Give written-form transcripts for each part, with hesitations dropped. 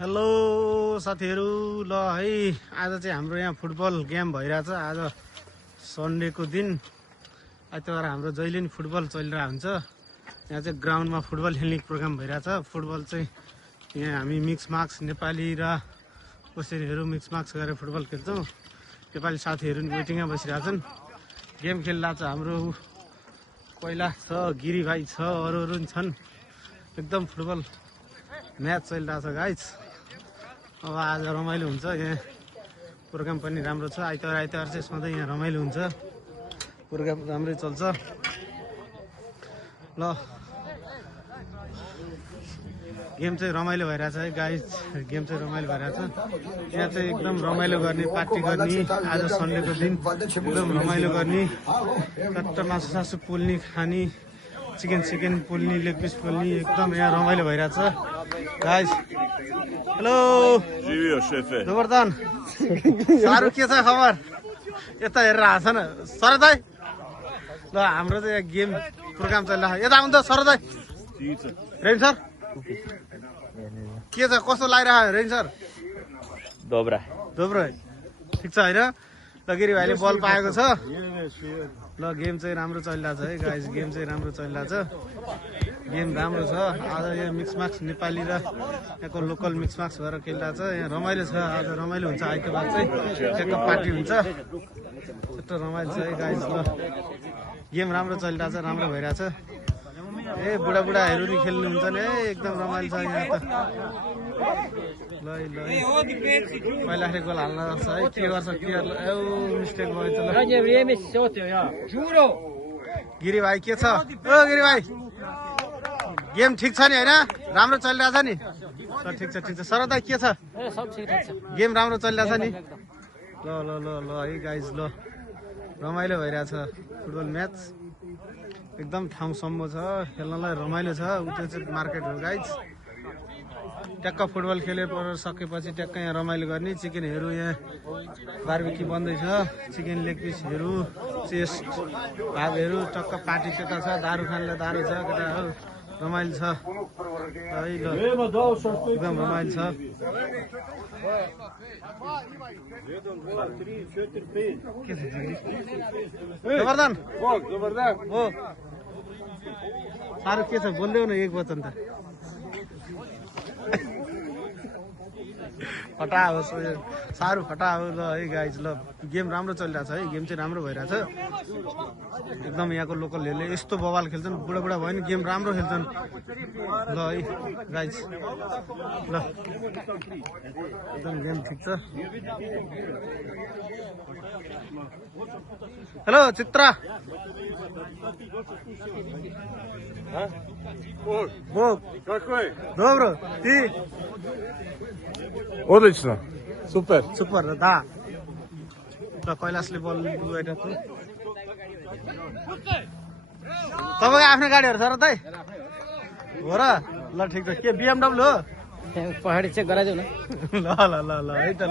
Hello साथीहरु ल है आज चाहिँ हाम्रो यहाँ फुटबल गेम भइरहेछ। आज सन्डेको दिन आइतबार हाम्रो जहिले नि फुटबल चलिरहेको हुन्छ। यहाँ चाहिँ ग्राउन्डमा फुटबल खेल्ने प्रोग्राम भइरहेछ। फुटबल चाहिँ यहाँ हामी मिक्स मार्क्स नेपाली र कसरीहरु मिक्स मार्क्स गरेर फुटबल खेल्छौँ। नेपाली साथीहरु नि वेटिङमा बसिरहेछन्। गेम खेल्दा चाहिँ हाम्रो कैलाश छ, गिरी भाइ छ, अरू नि छन्। एकदम फुटबल म्याच चलिरहेछ गाइस। अब आज रमाइलो हुन्छ। यहाँ प्रोग्राम पनि राम्रो छ। आइतबार चाहिँ सधैँ यहाँ रमाइलो हुन्छ, प्रोग्राम राम्रै चल्छ। ल गेम चाहिँ रमाइलो भइरहेछ है गाइस। गेम चाहिँ रमाइलो भइरहेछ। यहाँ चाहिँ एकदम रमाइलो गर्ने, पार्टी गर्ने। आज सन्डेको दिन एकदम रमाइलो गर्ने, चट्ट मासु सासु पोल्ने, खाने, चिकन पोल्ने, लेग पिस पोल्ने। एकदम यहाँ रमाइलो भइरहेछ गाइस। हेलो जोबर्दन सारू के छ खबर? यता हेरेर हाँस न सरदाई। ल हाम्रो चाहिँ गेम प्रोग्राम चलिरहेको। यता आउनु त सरदाई। रेन सर के छ, कस्तो लागिरहेको रेन सर? दोब्रा ठिक छ होइन? ल गिरी भाइले बल पाएको छ। ल गेम चाहिँ राम्रो चलिरहेछ है गाइस। गेम चाहिँ राम्रो चलिरहेछ। गेम राम्रो छ। आज यहाँ मिक्स मार्क्स नेपाली र यहाँको लोकल मिक्स मार्क्स भएर खेलिरहेछ। यहाँ रमाइलो छ। आज रमाइलो हुन्छ। आइतबार चाहिँ ठ्याक्क पार्टी हुन्छ। यस्तो रमाइलो छ है गाइस। ल गेम राम्रो चलिरहेछ, राम्रो भइरहेछ। ए बुढाबुढाहरू नि खेल्नुहुन्छ नि है। एकदम रमाइलो छ यहाँ त। ल पहिलाले गोल हाल्न सक्छ है। के गर्छ के मिस्टेक भयो त। गिरी भाइ के छ? ओ गिरी भाइ गेम ठिक छ नि होइन? राम्रो चलिरहेछ नि? ल ठिक छ। सरदा के छ? गेम राम्रो चलिरहेछ नि? ल ल ल ल है गाइज। ल रमाइलो भइरहेछ फुटबल म्याच। एकदम ठाउँसम्म छ, खेल्नलाई रमाइलो छ। उता चाहिँ मार्केट हो गाइज। ट्याक्क फुटबल खेलेर सकेपछि ट्याक्क यहाँ रमाइलो गर्ने। चिकनहरू यहाँ बार्बिक्यू बन्दैछ। चिकन लेग पिसहरू, चेस्ट भागहरू टक्क पार्टी केटा छ। दारू खानलाई दारू छ केटाहरू। रमाइलो छ है। ल एकदम रमाइलो छ। जबरदन हो साह्रो के छ बोल्दै न एक वचन त। फटा हो साह्रो फटा हो। ल है गाइज। ल गेम राम्रो चलिरहेछ है। गेम चाहिँ राम्रो भइरहेछ। एकदम यहाँको लोकलहरूले यस्तो बवाल खेल्छन्। बुढाबुढा भयो नि गेम राम्रो खेल्छन्। ल है गाइज। ल एकदम गेम ठिक छ। हेलो चित्रा Добро, ты? Отлично. Супер. Да. ल कैलाशले बल गइरहेको तपाईँको आफ्नो गाडीहरू छ र दाइ? हो र? ल ठिक छ। के BMW हो? पहाडी चेक गराइदेऊ न। ल है त। ल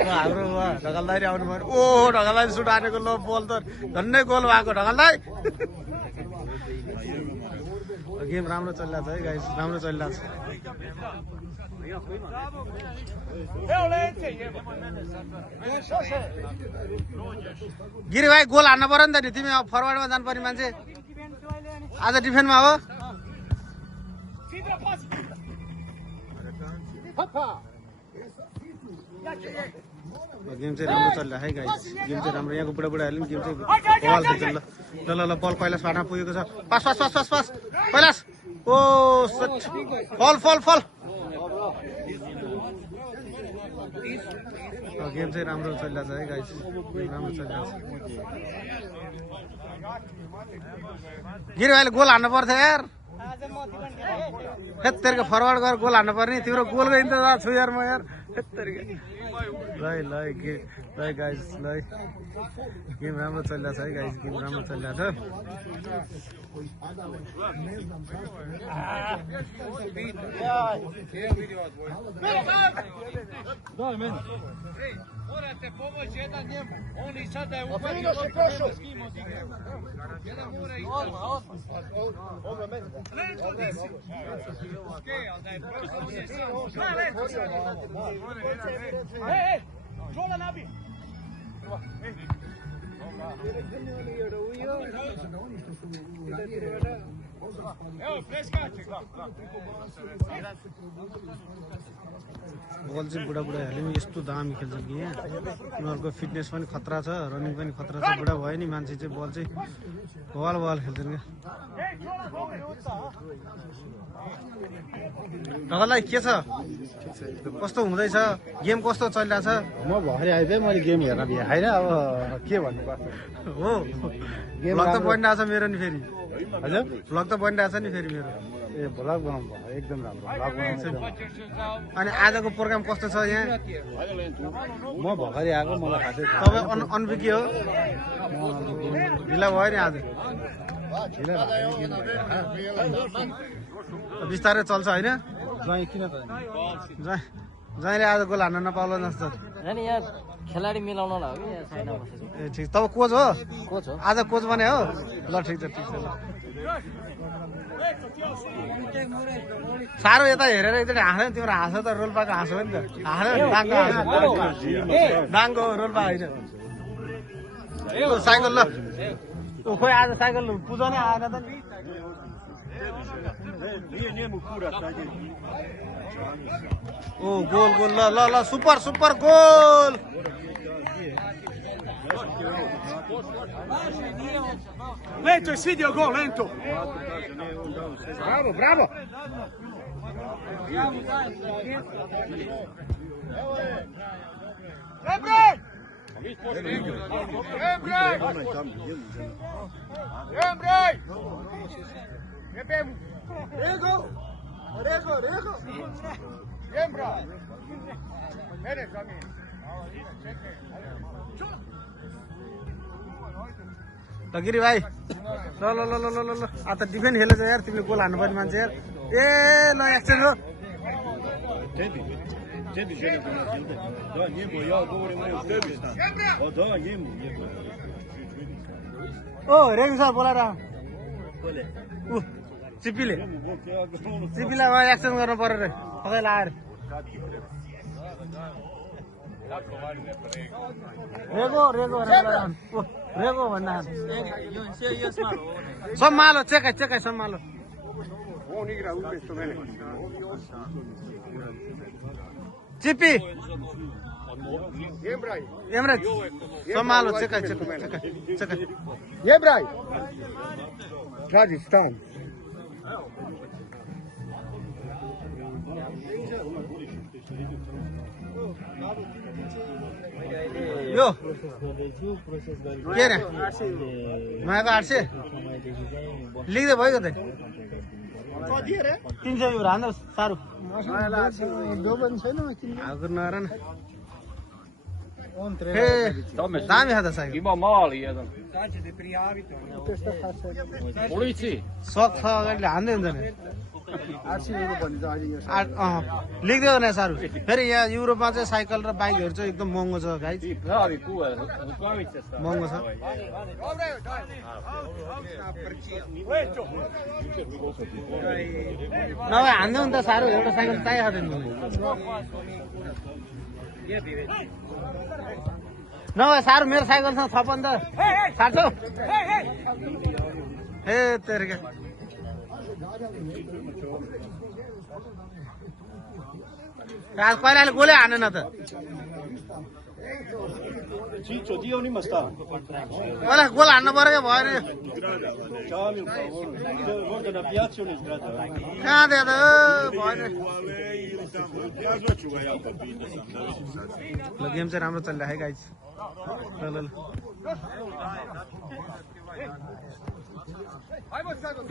हाम्रो ढकालदारी आउनु भयो। ओ ढकालदारी सुट हानेको। ल बल त धन्नै गोल भएको ढकालदाई। गेम राम्रो चलिरहेछ है गाइस। राम्रो चलिरहेछ। गिरी भाइ गोल हान्न पर्यो नि त नि। तिमी अब फरवार्डमा जानुपर्ने मान्छे। आज डिफेन्समा हो। गेम चाहिँ राम्रो चलिरहेको है गाइस। गेम चाहिँ राम्रो। यहाँको बुढाबुढाहरूले पनि गेम चाहिँ बल खेल्छन्। ल बल कैलाश फाट्न पुगेको छ। पास कैलाश। ओ फल। गेम चाहिँ राम्रो चलिरहेछ है गाइस। राम्रो चलिरहेछ। गिरी भाइले गोल हान्नु पर्थ्यो यार। हेत्तेरिका फरवार्ड गरेर गोल हान्नु पर्ने। तिम्रो गोलको इन्तजार छु यार म यार। हेत्तेरिका ल ल गाइज ल गेम राम्रो चलिरहेछ है गाइज गेम राम्रो चलिरहेछ Morate pomoći jedan njemu. Oni sada je upadio problema s kim odigrao. Jedan mora i Lenko, di si? Okej, ali da je prosto on je sam. Gledaj, Lenko sad. Ej, Čola nabi. Evo, preskače ga. बल चाहिँ बुढाबुढाहरूले पनि यस्तो दामी खेल्छन् कि यहाँ उनीहरूको fitness पनि खतरा छ रनिङ पनि खतरा छ बुढा भयो नि मान्छे चाहिँ बल चाहिँ बल बल खेल्छन् क्या ढकाललाई के छ कस्तो हुँदैछ गेम कस्तो चलिरहेछ म भर्खरै आएँ चाहिँ मैले गेम हेर्न भ्याएँ होइन अब के भन्नु पर्छ हो भ्लग त बनिरहेको छ मेरो नि फेरि हजुर भ्लग त बनिरहेको छ नि फेरि मेरो ए भ्लग बनाउनु भयो एकदम राम्रो भ्लग बनाउनु अनि आजको प्रोग्राम कस्तो छ यहाँ म भर्खरै आएको मलाई खासै थाहा तपाईँ अनबिकी हो ढिला भयो नि आज छैन बिस्तारै चल्छ होइन ज्वाइँ किन त जहिले आज गोल हान्न नपाउला जस्तो नि यहाँ खेलाडी मिलाउन होला हो कि यहाँ छैन बसेको ए ठिक तब कोच हो कोच हो आज कोच बने हो ल ठिक छ ल साह्रो यता हेरेर एकचोटि हाँस्यो नि तिम्रो हाँसो त रोल्पाको हाँसो हो नि त हाँस्यो डाङ्गो हाँसो डाङ्गो रोल्पा होइन साइकल ल खोइ आज साइकल पुजाउने आएन त नि ओ गोल गोल ल ल ल super super goal Lento, svidio gol, lento. Bravo, bravo. Emre! Emre! Jebemu! Rego! Rego! Emre! Mene zamieni. ल गिरी भाइ ल ल ल ल ल ल ल आ त डिफेन्ड खेलेछ यार तिमीले गोल हान्नुपर्ने मान्छे यार ए ल एक्सचेन्ज हो ओ रेङ सर बोलाएर ऊ चिप्पीलाई एक्सचेन्ज गर्नु पर्यो रे सबै लाएर रेगो रेगो रेगो भन्दा सम्हालो चेकाइ चेकाइ सम्हालो चिप्पी एमरे सम्हालो चेकाइ चेकाइ चेकाइ Jebrej! Radi, stał. यो के रे नयाँको 800 लेख्दै भयो कतै 300 यो हान्दा साह्रो नर न दामी खाँदा cycle Ima mali jedan. Policiji. सक छ अगाडि हान्दै हुन्छ नि लेख्दै भने साह्रो फेरि यहाँ युरोपमा चाहिँ साइकल र बाइकहरू चाहिँ एकदम महँगो छ गाई Pravi kuvar. Rukavice stavio. महँगो छ नभए हान्दै हुन्छ साह्रो एउटा साइकल चाहिहाल्दैन नभए साह्रो मेरो साइकलसँग छ पनि त साट्छौ हे तेरिका आज पहिलाले गोलै हानेन त पहिला गोल हान्नु पर्यो क्या भयो कहाँ दियो त भयो ल गेम चाहिँ राम्रो चलिरहेको है गाइज ल ल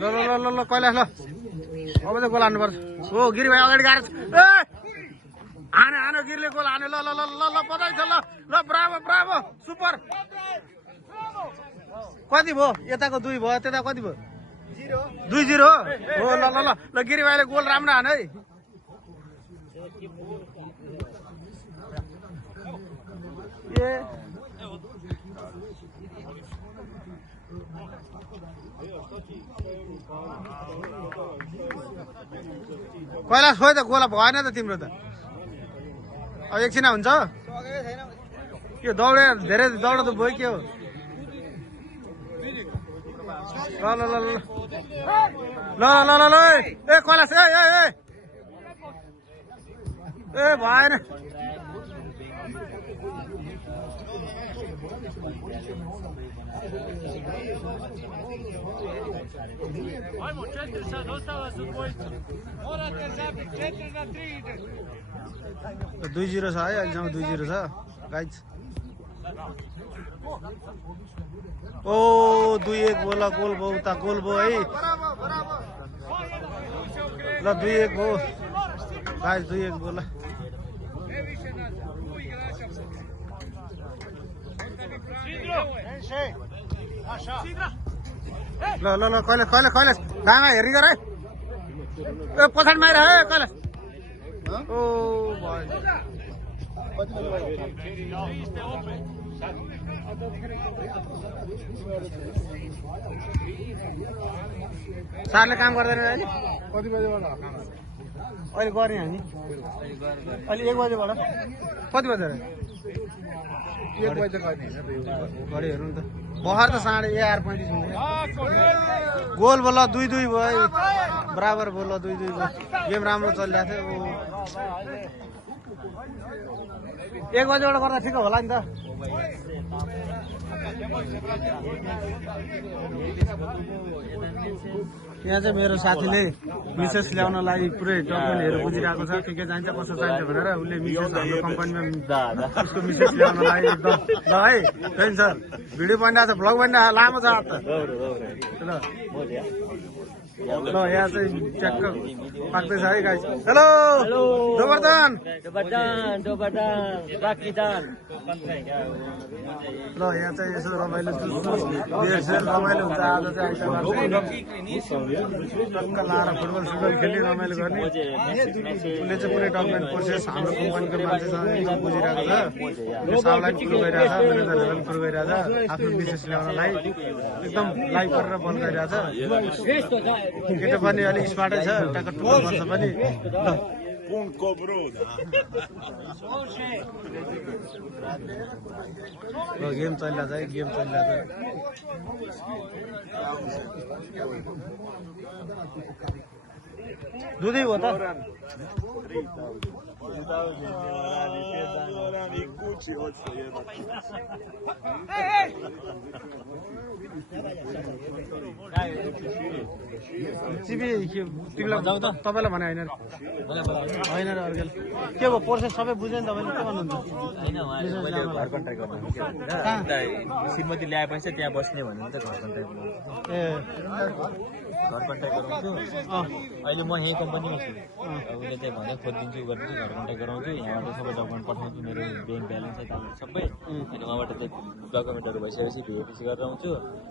ल ल ल ल कहिले ल अब चाहिँ गोल हान्नु पर्छ हो गिरी भाइ अगाडि गएर हाने हाने गिरले गोल हाने ल ल ल ल ल बधाई छ ल ल ब्राभो ब्राभो सुपर कति भयो यताको 2 भयो त्यता कति भयो 2-0 हो ल ल ल ल गिरी भाइले गोल राम्रो हाने है ए कैलाश खोइ त गोला भएन त तिम्रो त अब एकछिन हुन्छ यो दौडे धेरै दौड त भयो के हो ल ल ल ल ल ल ल ए कैलाश ए ए ए भएन Morate zabiti 4-3 ide. 2-0 छ है अहिलेसम्म 2-0 छ गाइज ओ 2-1 बोला गोल भयो उता गोल भयो है ल 2-1 भयो गाइज 2-1 बोला ल ल ल कैलाश कैलाश कैलाश गाँगा हेरी गर है ए पछाडि माइर है कैलाश ओ भाइ सरले काम गर्दैन अहिले कति बजेबाट अहिले गर्ने हामी अहिले 1 बजेबाट कति बजे 1 बजे गर्ने होइन घडी हेर्नु त बहर त 8:35 हुन्छ गोल बोला 2-2 भयो बराबर बोला 2-2 भयो गेम राम्रो चलिरहेको थियो 1 बजेबाट गर्दा ठिक होला नि त यहाँ चाहिँ मेरो साथीले मिसेस ल्याउनलाई पुरै डकुमेन्टहरू बुझिरहेको छ के चाहिन्छ कसो चाहिन्छ भनेर उसले मिसेस हाम्रो कम्पनीमा उसको मिसेस ल्याउनलाई एकदम ल है होइन सर भिडियो बनिरहेको छ भ्लग बनिरहेको लामो छ ल यहाँ चाहिँ ट्याक्क पाक्दैछ है गाइस हेलो दोबर्दन ल यहाँ चाहिँ यसो रमाइलो रमाइलो हुन्छ आज चाहिँ टक्क लाएर फुटबल सुटबल खेल्ने रमाइलो गर्ने उसले चाहिँ पुरै डकुमेन्ट प्रोसेस हाम्रो कम्पनीको मान्छेसँग एकदम बुझिरहेको छ साउलाई पुरो गरिरहेको छ म्यानेजरहरू पनि पुरो गरिरहेको छ आफ्नो बिजनेस ल्याउनलाई एकदम लाइभ गरेर बन्द गरिरहेको छ केटो पनि अलिक स्मार्टै छ टक्क टुक्क गर्छ पनि ल गेम चलिरहेको छ है गेम चलिरहेको छ दुधै हो त चिबी तिमीलाई तपाईँलाई भने होइन होइन र अर्कोले के भयो प्रोसेस सबै बुझ्यो नि तपाईँले के भन्नुहुन्छ श्रीमती ल्याएपछि त्यहाँ बस्ने भन्नु त घर कन्ट्याक्ट ए घर कन्ट्याक्ट गराउँछु अहिले म यही कम्पनीमा छु उसले चाहिँ भने खोजिदिन्छु गरिदिन्छु घर कन्ट्याक्ट गराउँछु यहाँबाट सबै डकुमेन्ट पठाउँछु मेरो ब्याङ्क ब्यालेन्स सबै अनि उहाँबाट चाहिँ डकुमेन्टहरू भइसकेपछि भिएपिसी गरेर आउँछु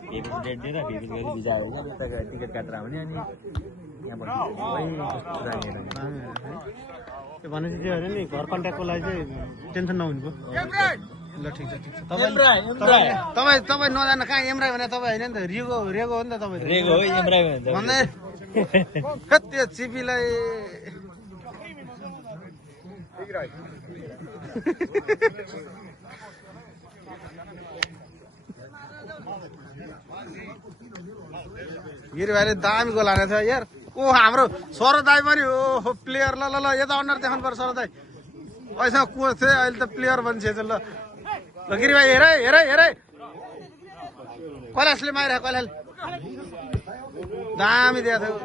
भिएपिसी डेट दिएर भिएपिसी गरी भिजा आयो उता टिकट काटेर आउने अनि यहाँबाट त्यो भनेपछि चाहिँ होइन नि घर कन्ट्याक्टको लागि चाहिँ टेन्सन नहुनु भयो ल ठिक छ ठिक छ तपाईँ नजानु कहाँ एमराई भने तपाईँ होइन नि त रेगो रेगो हो नि त तपाईँ रेगो हो एमराई भन्दै त्यो चिपीलाई गिरी भाइले दामी गोल हानेको छ यार ओ हाम्रो सर दाई पनि ओ प्लेयर ल ल ल यता अनुहार देखाउनु पर्छ सर दाई पैसा कोच थियो अहिले त प्लेयर बन्छे ल ल गिरी भाइ हेर हेर हेर कैलाशले मारे कैलाश दामी दिएको थियो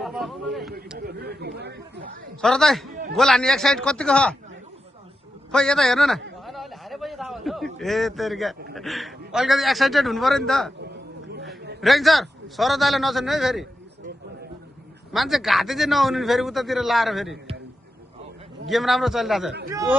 सर दाई गोल हान्ने एक साइड कतिको छ खोइ यता हेर्नु न ए तेरिका अलिकति एक्साइटेड हुनु पर्यो नि त रेङ सर दाईलाई नछन् है फेरि मान्छे घाँटी चाहिँ नहुनु फेरि उतातिर लाएर फेरि गेम राम्रो चलिरहेछ ओ